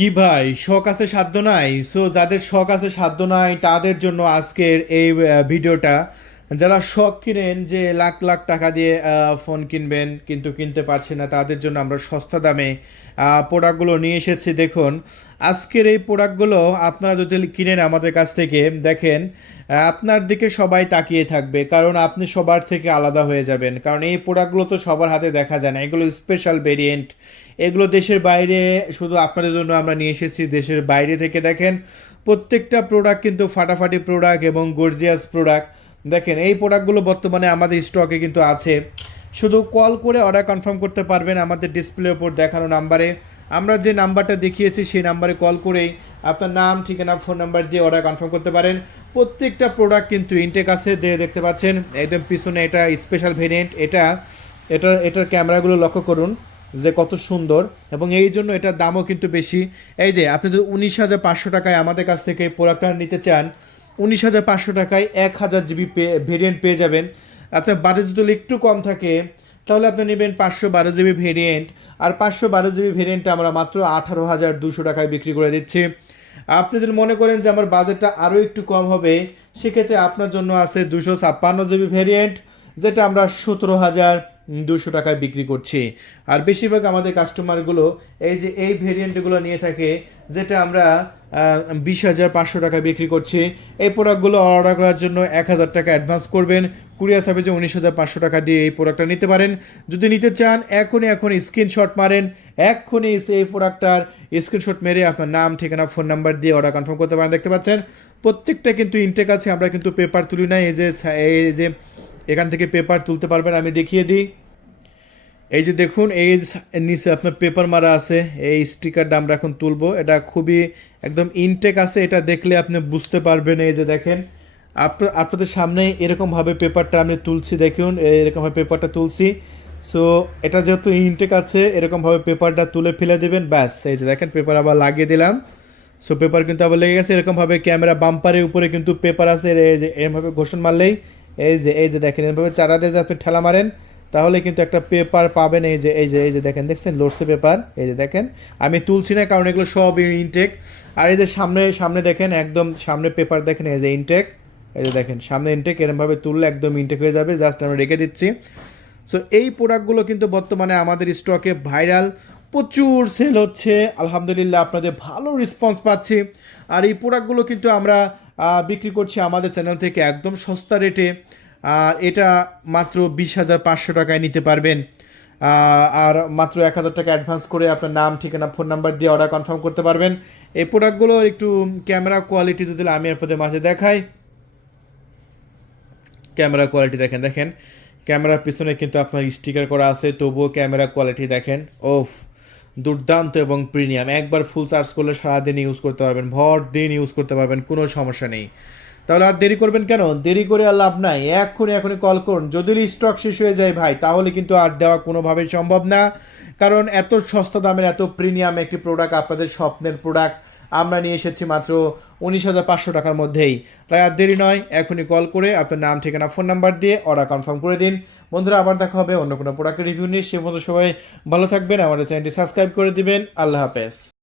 কি ভাই, শখ আছে সাধ্য নাই। সো যাদের শখ আছে সাধ্য নাই তাদের জন্য আজকের এই ভিডিওটা। যারা শখ কিনেন যে লাখ লাখ টাকা দিয়ে ফোন কিনবেন কিন্তু কিনতে পারছেন না, তাদের জন্য আমরা সস্তা দামে প্রোডাক্টগুলো নিয়ে এসেছি। দেখুন, আজকের এই প্রোডাক্টগুলো আপনারা যদি কিনেন আমাদের কাছ থেকে, দেখেন আপনার দিকে সবাই তাকিয়ে থাকবে, কারণ আপনি সবার থেকে আলাদা হয়ে যাবেন। কারণ এই প্রোডাক্টগুলো তো সবার হাতে দেখা যায় না, এগুলো স্পেশাল ভেরিয়েন্ট। এগুলো দেশের বাইরে, শুধু আপনাদের জন্য আমরা নিয়ে এসেছি দেশের বাইরে থেকে। দেখেন প্রত্যেকটা প্রোডাক্ট কিন্তু ফাটাফাটি প্রোডাক্ট এবং গর্জিয়াস প্রোডাক্ট। দেখেন এই প্রোডাক্টগুলো বর্তমানে আমাদের স্টকে কিন্তু আছে। শুধু কল করে অর্ডার কনফার্ম করতে পারবেন আমাদের ডিসপ্লের ওপর দেখানো নাম্বারে। আমরা যে নাম্বারটা দেখিয়েছি সেই নাম্বারে কল করেই আপনার নাম, ঠিকানা, ফোন নাম্বার দিয়ে অর্ডার কনফার্ম করতে পারেন। প্রত্যেকটা প্রোডাক্ট কিন্তু ইনটেক আছে, দেখতে পাচ্ছেন একদম পিছনে এটা স্পেশাল ভেরিয়েন্ট। এটার ক্যামেরাগুলো লক্ষ্য করুন যে কত সুন্দর, এবং এই জন্য এটার দামও কিন্তু বেশি। এই যে আপনি যদি 19,500 টাকায় আমাদের কাছ থেকে প্রোডাক্টটা নিতে চান, 19,500 টাকায় 1000 জিবি ভেরিয়েন্ট পেয়ে যাবেন। আপনার বাজেট যদি একটু কম থাকে তাহলে আপনি নেবেন 512 জিবি ভেরিয়েন্ট। আর 512 জিবি ভেরিয়েন্টটা আমরা মাত্র 18,200 টাকায় বিক্রি করে দিচ্ছি। আপনি যদি মনে করেন যে আমার বাজেটটা আরও একটু কম হবে, সেক্ষেত্রে আপনার জন্য আছে 256 জিবি ভেরিয়েন্ট, যেটা আমরা 17,200 টাকায় বিক্রি করছি। আর বেশিরভাগ আমাদের কাস্টমারগুলো এই ভেরিয়েন্টগুলো নিয়ে থাকে, যেটা আমরা 20,500 টাকায় বিক্রি করছি। এই প্রোডাক্টগুলো অর্ডার করার জন্য 1,000 টাকা অ্যাডভান্স করবেন। কুরিয়ার সার্ভিসে 19,500 টাকা দিয়ে এই প্রোডাক্টটা নিতে পারেন। যদি নিতে চান এখনই স্ক্রিনশট মারেন, এখনই এই প্রোডাক্টটার স্ক্রিনশট মেরে আপনার নাম, ঠিকানা, ফোন নাম্বার দিয়ে অর্ডার কনফার্ম করতে পারেন। দেখতে পাচ্ছেন প্রত্যেকটা কিন্তু ইনটেক আছে, আমরা কিন্তু পেপার তুলি না। এই যে এখান থেকে পেপার তুলতে পারবেন, আমি দেখিয়ে দিই। এই যে দেখুন, এই নিচে আপনার পেপার মারা আছে, এই স্টিকারটা আমরা এখন তুলবো। এটা খুবই একদম ইনটেক আছে, এটা দেখলে আপনি বুঝতে পারবেন। এই যে দেখেন, আপনাদের সামনে এরকমভাবে পেপারটা আমি তুলছি, দেখুন এরকমভাবে পেপারটা তুলছি। সো এটা যেহেতু ইনটেক আছে, এরকমভাবে পেপারটা তুলে ফেলে দেবেন, ব্যাস। এই যে দেখেন পেপার আবার লাগিয়ে দিলাম। সো পেপার কিন্তু আবার লেগে গেছে। এরকমভাবে ক্যামেরা বাম্পারের উপরে কিন্তু পেপার আছে। এই যে এরকমভাবে ঘোষণ মারলেই, এই যে দেখেন এরকমভাবে চারা দিয়ে আপনি ঠেলা মারেন, তাহলে কিন্তু একটা পেপার পাবেন। এই যে দেখেন, দেখছেন লোডসে পেপার। এই যে দেখেন, আমি তুলছি না কারণ এগুলো সব ইনটেক। আর এই যে সামনে দেখেন, একদম সামনে পেপার দেখেন, এই যে ইনটেক। এই যে দেখেন সামনে ইনটেক, এরমভাবে তুললে একদম ইনটেক হয়ে যাবে। জাস্ট আমরা রেখে দিচ্ছি। সো এই প্রোডাক্টগুলো কিন্তু বর্তমানে আমাদের স্টকে ভাইরাল, প্রচুর সেল হচ্ছে। আলহামদুলিল্লাহ আপনাদের ভালো রেসপন্স পাচ্ছি। আর এই প্রোডাক্টগুলো কিন্তু আমরা বিক্রি করছি আমাদের চ্যানেল থেকে একদম সস্তা রেটে। আর এটা মাত্র 20,500 টাকায় নিতে পারবেন। আর মাত্র 1,000 টাকা অ্যাডভান্স করে আপনার নাম, ঠিকানা, ফোন নাম্বার দিয়ে অর্ডার কনফার্ম করতে পারবেন। এই প্রোডাক্টগুলোর একটু ক্যামেরা কোয়ালিটি যদি আমি আপনাদের মাঝে দেখাই, ক্যামেরা কোয়ালিটি দেখেন, দেখেন ক্যামেরার পিছনে কিন্তু আপনার স্টিকার করা আছে, তবুও ক্যামেরা কোয়ালিটি দেখেন, ওফ, দুর্দান্ত এবং প্রিমিয়াম। একবার ফুল চার্জ করলে সারাদিন ইউজ করতে পারবেন, ভর দিন ইউজ করতে পারবেন, কোনো সমস্যা নেই। তাহলে আর দেরি করবেন কেন? দেরি করে আর লাভ নাই, এখনই কল করুন। যদি স্টক শেষ হয়ে যায় ভাই, তাহলে কিন্তু আর দেওয়া কোনোভাবেই সম্ভব না। কারণ এত সস্তা দামের এত প্রিমিয়াম একটি প্রোডাক্ট, আপনাদের স্বপ্নের প্রোডাক্ট আমরা নিয়ে এসেছি মাত্র 19,500 টাকার মধ্যেই। তাই আর দেরি নয়, এখনই কল করে আপনার নাম, ঠিকানা, ফোন নাম্বার দিয়ে অর্ডার কনফার্ম করে দিন। বন্ধুরা, আবার দেখা হবে অন্য কোনো প্রোডাক্টের রিভিউ নিয়ে। সে মতো সবাই ভালো থাকবেন, আমাদের চ্যানেলটি সাবস্ক্রাইব করে দিবেন। আল্লাহ হাফেজ।